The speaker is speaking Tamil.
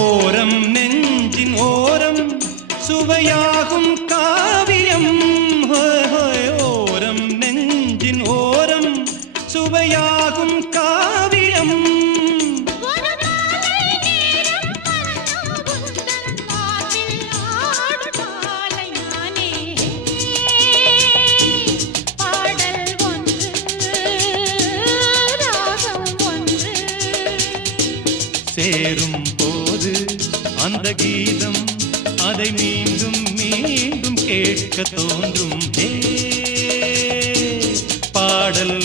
ஓரம் நெஞ்சின் ஓரம் சுவையாகும் காவியம். ஓரம் நெஞ்சின் ஓரம் சுவையாகும் காவியம். சேரும் போது அந்த கீதம் அதை மீண்டும் மீண்டும் கேட்க தோன்றும். பாடல்